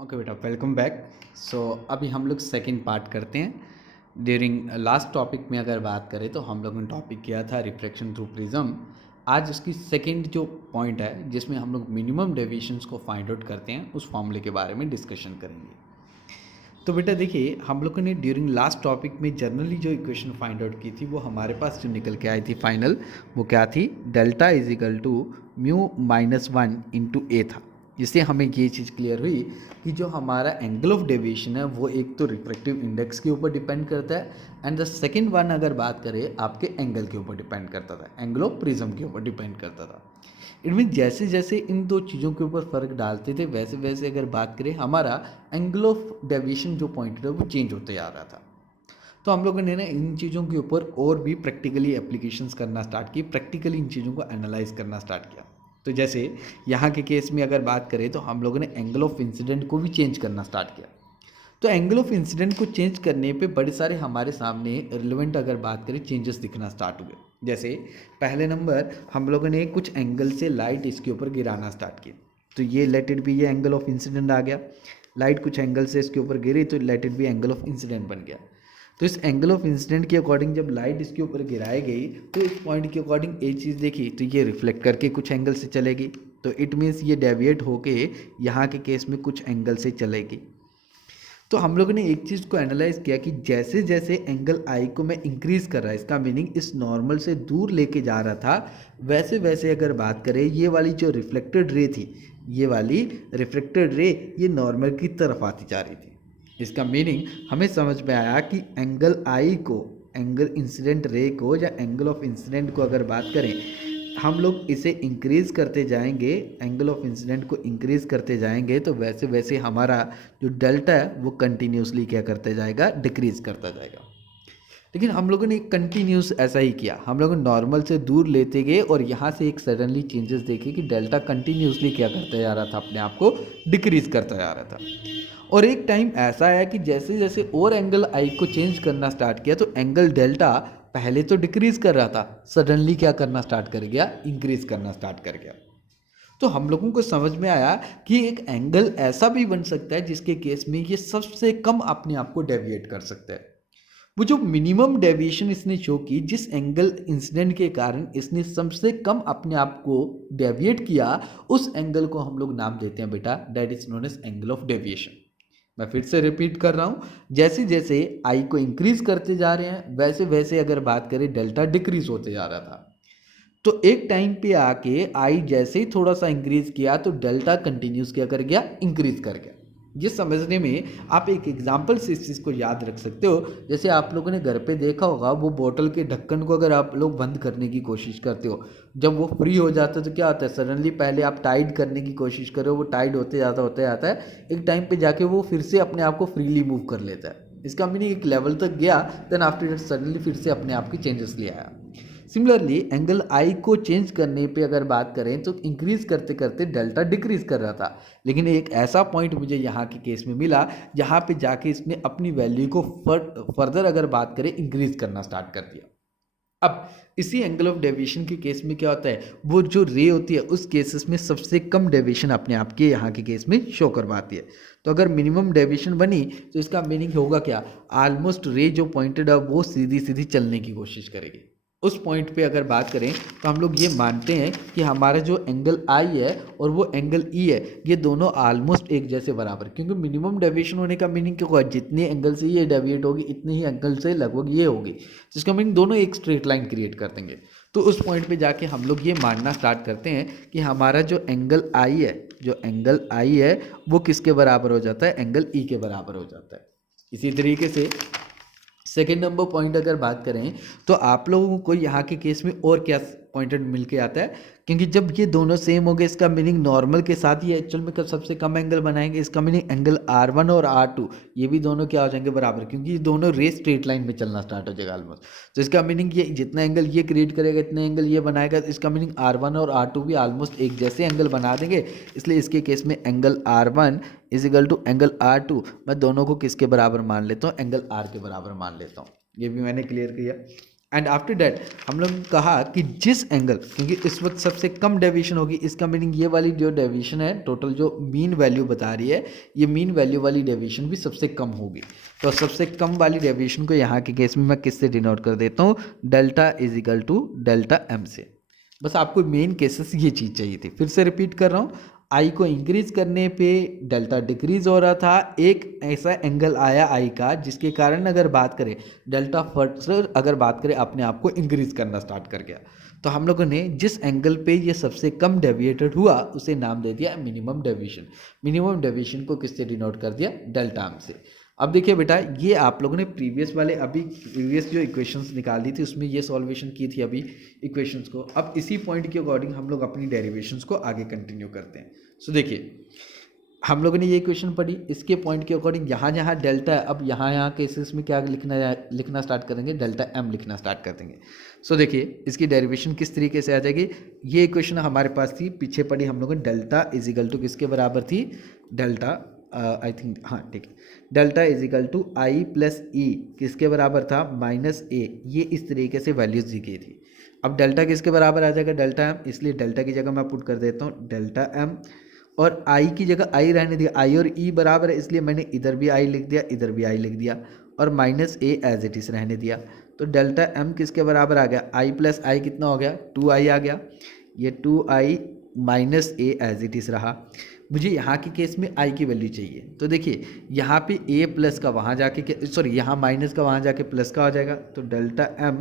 Okay बेटा, welcome back. सो अभी हम लोग सेकंड पार्ट करते हैं। ड्यूरिंग लास्ट टॉपिक में अगर बात करें तो हम लोगों ने टॉपिक किया था रिफ्रैक्शन थ्रू प्रिज्म। आज उसकी सेकंड जो पॉइंट है जिसमें हम लोग मिनिमम डेविएशंस को फाइंड आउट करते हैं, उस फॉर्मूले के बारे में डिस्कशन करेंगे। तो बेटा देखिए, हम लोगों ने ड्यूरिंग लास्ट टॉपिक में जनरली जो इक्वेशन फाइंड आउट की थी वो हमारे पास जो निकल के आई थी फाइनल, वो क्या थी? Delta is equal to μ-1 into a था। इससे हमें ये चीज़ क्लियर हुई कि जो हमारा एंगल ऑफ डेविएशन है वो एक तो रिफ्रैक्टिव इंडेक्स के ऊपर डिपेंड करता है, एंड द सेकेंड वन अगर बात करें आपके एंगल के ऊपर डिपेंड करता था, एंगल ऑफ प्रिज्म के ऊपर डिपेंड करता था। इट मीन जैसे जैसे इन दो चीज़ों के ऊपर फ़र्क डालते थे वैसे वैसे अगर बात करें हमारा एंगल ऑफ डेविएशन जो पॉइंट है वो चेंज होते जा रहा था। तो हम लोगों ने ना इन चीज़ों के ऊपर और भी प्रैक्टिकली एप्लीकेशंस करना स्टार्ट की, प्रैक्टिकली इन चीज़ों को एनालाइज करना स्टार्ट किया। तो जैसे यहाँ के केस में अगर बात करें तो हम लोगों ने एंगल ऑफ इंसिडेंट को भी चेंज करना स्टार्ट किया। तो एंगल ऑफ इंसिडेंट को चेंज करने पे बड़े सारे हमारे सामने रिलेवेंट अगर बात करें चेंजेस दिखना स्टार्ट हुए। जैसे पहले नंबर हम लोगों ने कुछ एंगल से लाइट इसके ऊपर गिराना स्टार्ट की, तो ये लेट इट बी ये एंगल ऑफ इंसिडेंट आ गया। लाइट कुछ एंगल से इसके ऊपर गिरी तो let it be angle of incident बन गया। तो इस एंगल ऑफ इंसिडेंट के अकॉर्डिंग जब लाइट इसके ऊपर गिराई गई तो इस पॉइंट के अकॉर्डिंग एक चीज़ देखी तो ये रिफ्लेक्ट करके कुछ एंगल से चलेगी, तो इट मीन्स ये डेविएट होके यहाँ के केस में कुछ एंगल से चलेगी। तो हम लोगों ने एक चीज़ को एनालाइज किया कि जैसे जैसे एंगल आई को मैं इंक्रीज़ कर रहा है, इसका मीनिंग इस नॉर्मल से दूर लेके जा रहा था, वैसे वैसे अगर बात करें ये वाली जो रिफ्लेक्टेड रे थी, ये वाली रिफ्लेक्टेड रे ये नॉर्मल की तरफ आती जा रही थी। इसका मीनिंग हमें समझ में आया कि एंगल आई को, एंगल इंसिडेंट रे को या एंगल ऑफ इंसिडेंट को अगर बात करें, हम लोग इसे इंक्रीज़ करते जाएंगे, एंगल ऑफ इंसिडेंट को इंक्रीज़ करते जाएंगे तो वैसे वैसे हमारा जो डेल्टा है वो कंटिन्यूसली क्या करते जाएगा? डिक्रीज़ करता जाएगा। लेकिन हम लोगों ने कंटिन्यूस ऐसा ही किया, हम लोग नॉर्मल से दूर लेते गए और यहाँ से एक सडनली चेंजेस देखे कि डेल्टा कंटिन्यूसली क्या करता जा रहा था? अपने आप को डिक्रीज़ करता जा रहा था। और एक टाइम ऐसा आया कि जैसे जैसे और एंगल आई को चेंज करना स्टार्ट किया तो एंगल डेल्टा पहले तो डिक्रीज कर रहा था, सडनली क्या करना स्टार्ट कर गया? इंक्रीज करना स्टार्ट कर गया। तो हम लोगों को समझ में आया कि एक एंगल ऐसा भी बन सकता है जिसके केस में ये सबसे कम अपने आप को डेविएट कर सकता है। वो जो मिनिमम डेविएशन इसने शो की, जिस एंगल इंसिडेंट के कारण इसने सबसे कम अपने आप को डेविएट किया, उस एंगल को हम लोग नाम देते हैं बेटा, that is known as angle of deviation. मैं फिर से रिपीट कर रहा हूँ, जैसे जैसे आई को इंक्रीज करते जा रहे हैं वैसे वैसे अगर बात करें डेल्टा डिक्रीज होते जा रहा था। तो एक टाइम पे आके आई जैसे ही थोड़ा सा इंक्रीज किया तो डेल्टा कंटिन्यूस क्या कर गया? इंक्रीज कर गया। ये समझने में आप एक एग्जांपल से इस चीज़ को याद रख सकते हो। जैसे आप लोगों ने घर पे देखा होगा, वो बोतल के ढक्कन को अगर आप लोग बंद करने की कोशिश करते हो, जब वो फ्री हो जाता है तो क्या होता है? सडनली पहले आप टाइट करने की कोशिश करो, वो टाइट होते जाता है, एक टाइम पे जाके वो फिर से अपने आप को फ्रीली मूव कर लेता है। इसका मीनिंग एक लेवल तक गया, देन आफ्टर सडनली फिर से अपने आप की चेंजेस ले आया। सिमिलरली एंगल आई को चेंज करने पे अगर बात करें तो इंक्रीज करते करते डेल्टा डिक्रीज कर रहा था, लेकिन एक ऐसा पॉइंट मुझे यहाँ के केस में मिला जहाँ पे जाके इसने अपनी वैल्यू को फर्दर अगर बात करें इंक्रीज करना स्टार्ट कर दिया। अब इसी एंगल ऑफ डेविएशन के केस में क्या होता है? वो जो रे होती है उस केसेस में सबसे कम डेविएशन अपने आप के यहाँ के केस में शो करवाती है। तो अगर मिनिमम डेविएशन बनी तो इसका मीनिंग होगा क्या? ऑलमोस्ट रे जो पॉइंटेड है वो सीधी सीधी चलने की कोशिश करेगी। उस पॉइंट पे अगर बात करें तो हम लोग ये मानते हैं कि हमारा जो एंगल आई है और वो एंगल ई है, ये दोनों ऑलमोस्ट एक जैसे बराबर, क्योंकि मिनिमम डेविएशन होने का मीनिंग क्या होगा? जितने एंगल से ये डेविएट होगी इतनी ही एंगल से लगभग ये होगी, जिसका मीनिंग दोनों एक स्ट्रेट लाइन क्रिएट कर देंगे। तो उस पॉइंट पे जाके हम लोग ये मानना स्टार्ट करते हैं कि हमारा जो एंगल आई है, जो एंगल आई है वो किसके बराबर हो जाता है? एंगल ई के बराबर हो जाता है। इसी तरीके से सेकेंड नंबर पॉइंट अगर बात करें तो आप लोगों को यहाँ के केस में और क्या पॉइंटेड मिल के आता है? क्योंकि जब ये दोनों सेम हो गए, इसका मीनिंग नॉर्मल के साथ ही एक्चुअल में सबसे कम एंगल बनाएंगे। इसका मीनिंग एंगल R1 और R2 ये भी दोनों क्या हो जाएंगे? बराबर, क्योंकि ये दोनों रे स्ट्रेट लाइन में चलना स्टार्ट हो जाएगा ऑलमोस्ट। तो इसका मीनिंग ये जितना एंगल ये क्रिएट करेगा इतने एंगल ये बनाएगा, तो इसका मीनिंग R1 और R2 भी ऑलमोस्ट एक जैसे एंगल बना देंगे। इसलिए इसके केस में angle R1 is equal to angle R2, मैं दोनों को किसके बराबर मान लेता हूँ? एंगल R के बराबर मान लेता हूँ। ये भी मैंने क्लियर किया। एंड आफ्टर डैट हम लोग ने कहा कि जिस एंगल, क्योंकि इस वक्त सबसे कम डेविएशन होगी, इसका मीनिंग ये वाली जो डेविएशन है टोटल जो मीन वैल्यू बता रही है, ये मीन वैल्यू वाली डेविएशन भी सबसे कम होगी। तो सबसे कम वाली डेविएशन को यहाँ के केस में मैं किससे डिनोट कर देता हूँ, delta is equal to delta M से। बस आपको मेन केसेस ये चीज़ चाहिए थी। फिर से रिपीट कर रहा हूँ, आई को इंक्रीज करने पे डेल्टा डिक्रीज हो रहा था, एक ऐसा एंगल आया आई का जिसके कारण अगर बात करें डेल्टा फर्दर अगर बात करें अपने आप को इंक्रीज करना स्टार्ट कर गया। तो हम लोगों ने जिस एंगल पे ये सबसे कम डेविएटेड हुआ उसे नाम दे दिया मिनिमम डेविएशन। मिनिमम डेविएशन को किससे डिनोट कर दिया, डेल्टा एम से। अब देखिए बेटा, ये आप लोगों ने प्रीवियस वाले अभी प्रीवियस जो इक्वेशंस निकाली थी उसमें ये सॉल्वेशन की थी अभी इक्वेशंस को। अब इसी पॉइंट के अकॉर्डिंग हम लोग अपनी डेरिवेशंस को आगे कंटिन्यू करते हैं। सो देखिए, हम लोगों ने ये इक्वेशन पढ़ी, इसके पॉइंट के अकॉर्डिंग यहाँ जहाँ डेल्टा है, अब यहाँ केसेस में क्या लिखना स्टार्ट करेंगे, डेल्टा एम लिखना स्टार्ट कर देंगे। सो देखिए, इसकी डेरिवेशन किस तरीके से आ जाएगी। ये इक्वेशन हमारे पास थी, पीछे पढ़ी हम लोगों ने, डेल्टा इज इक्वल टू किसके बराबर थी, डेल्टा आई थिंक हाँ ठीक है, delta is equal to I plus E किसके बराबर था, माइनस ए। ये इस तरीके से वैल्यूज दी गई थी। अब डेल्टा किसके बराबर आ जाएगा, डेल्टा एम, इसलिए डेल्टा की जगह मैं पुट कर देता हूँ डेल्टा एम, और आई की जगह आई रहने दिया, आई और ई बराबर है इसलिए मैंने इधर भी आई लिख दिया, इधर भी आई लिख दिया, और minus A as it is रहने दिया। तो डेल्टा एम किसके बराबर आ गया, आई प्लस आई कितना हो गया, 2i आ गया, ये 2i minus A as it is रहा। मुझे यहाँ के केस में आई की वैल्यू चाहिए, तो देखिए यहाँ पे ए प्लस का वहाँ जाके सॉरी यहाँ माइनस का वहाँ जाके प्लस का हो जाएगा। तो delta M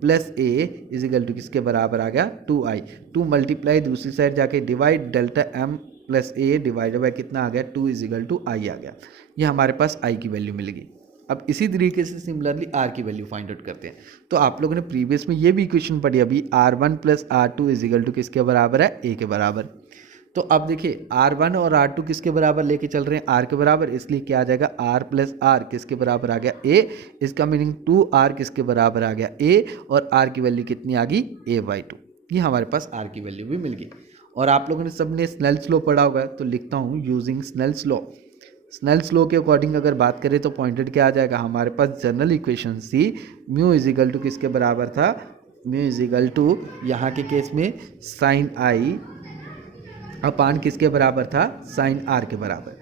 plus A is equal to किसके बराबर आ गया, 2i। 2 मल्टीप्लाई दूसरी साइड जाके divide, delta M plus A divided by कितना आ गया, 2 इज इक्वल टू आई आ गया। ये हमारे पास आई की वैल्यू मिलेगी। अब इसी तरीके से सिमिलरली आर की वैल्यू फाइंड आउट करते हैं। तो आप लोगों ने प्रीवियस में ये भी इक्वेशन पढ़ी अभी, R1 plus R2 is equal to किसके बराबर है, ए के बराबर। तो अब देखिए R1 और R2 किसके बराबर लेके चल रहे हैं, R के बराबर, इसलिए क्या आ जाएगा, R प्लस R किसके बराबर आ गया, A। इसका मीनिंग 2R किसके बराबर आ गया, A, और R की वैल्यू कितनी आ गई, A/2। ये हमारे पास R की वैल्यू भी मिल गई। और आप लोगों ने सबने स्नेल्स लॉ पढ़ा होगा, तो लिखता हूँ using Snell's law. Snell's law के अकॉर्डिंग अगर बात करें तो पॉइंटेड क्या आ जाएगा, हमारे पास general equation C mu is equal to किसके बराबर था, म्यू इज इक्वल टू यहाँ के केस में साइन आई अपान किसके बराबर था, साइन आर के बराबर।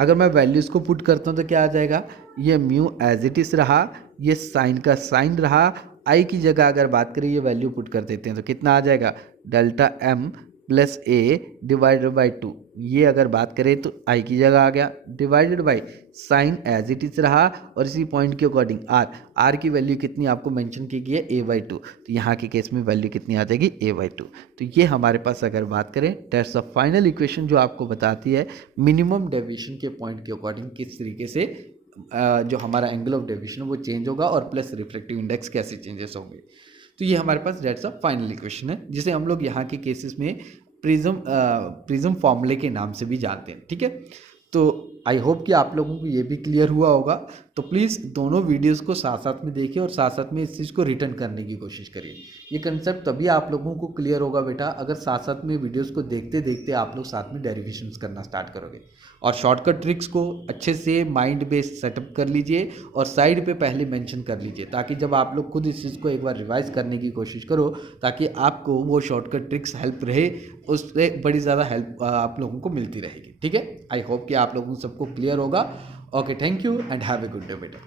अगर मैं वैल्यूज़ को पुट करता हूँ तो क्या आ जाएगा, ये म्यू एज इट इज़ रहा, ये साइन का साइन रहा, आई की जगह अगर बात करें ये वैल्यू पुट कर देते हैं तो कितना आ जाएगा, delta M plus A divided by 2। ये अगर बात करें तो आई की जगह आ गया, divided by sine as it is रहा, और इसी पॉइंट के अकॉर्डिंग आर की वैल्यू कितनी आपको मेंशन की गई है, A/2। तो यहाँ के केस में वैल्यू कितनी आ जाएगी, A/2। तो ये हमारे पास अगर बात करें दैट्स अ फाइनल इक्वेशन जो आपको बताती है मिनिमम डेविएशन के पॉइंट के अकॉर्डिंग किस तरीके से जो हमारा एंगल ऑफ डेविएशन वो चेंज होगा, और प्लस रिफ्लेक्टिव इंडेक्स कैसे चेंजेस होंगे। तो ये हमारे पास दैट्स अ फाइनल इक्वेशन है, जिसे हम लोग यहाँ के केसेस में प्रिज्म फॉर्मूले के नाम से भी जानते हैं। ठीक है, तो आई होप कि आप लोगों को ये भी क्लियर हुआ होगा। तो प्लीज़ दोनों वीडियोस को साथ साथ में देखिए और साथ साथ में इस चीज़ को रिटर्न करने की कोशिश करिए। ये कंसेप्ट तभी आप लोगों को क्लियर होगा बेटा, अगर साथ साथ में वीडियोस को देखते देखते आप लोग साथ में डेरिवेशंस करना स्टार्ट करोगे। और शॉर्टकट ट्रिक्स को अच्छे से माइंड बेस्ड सेटअप कर लीजिए और साइड पे पहले मेंशन कर लीजिए, ताकि जब आप लोग खुद इस चीज़ को एक बार रिवाइज करने की कोशिश करो ताकि आपको वो शॉर्टकट ट्रिक्स हेल्प रहे, उससे बड़ी ज़्यादा हेल्प आप लोगों को मिलती रहेगी। ठीक है, आई होप कि आप लोगों को सबको क्लियर होगा। Okay, thank you and have a good day बेटा।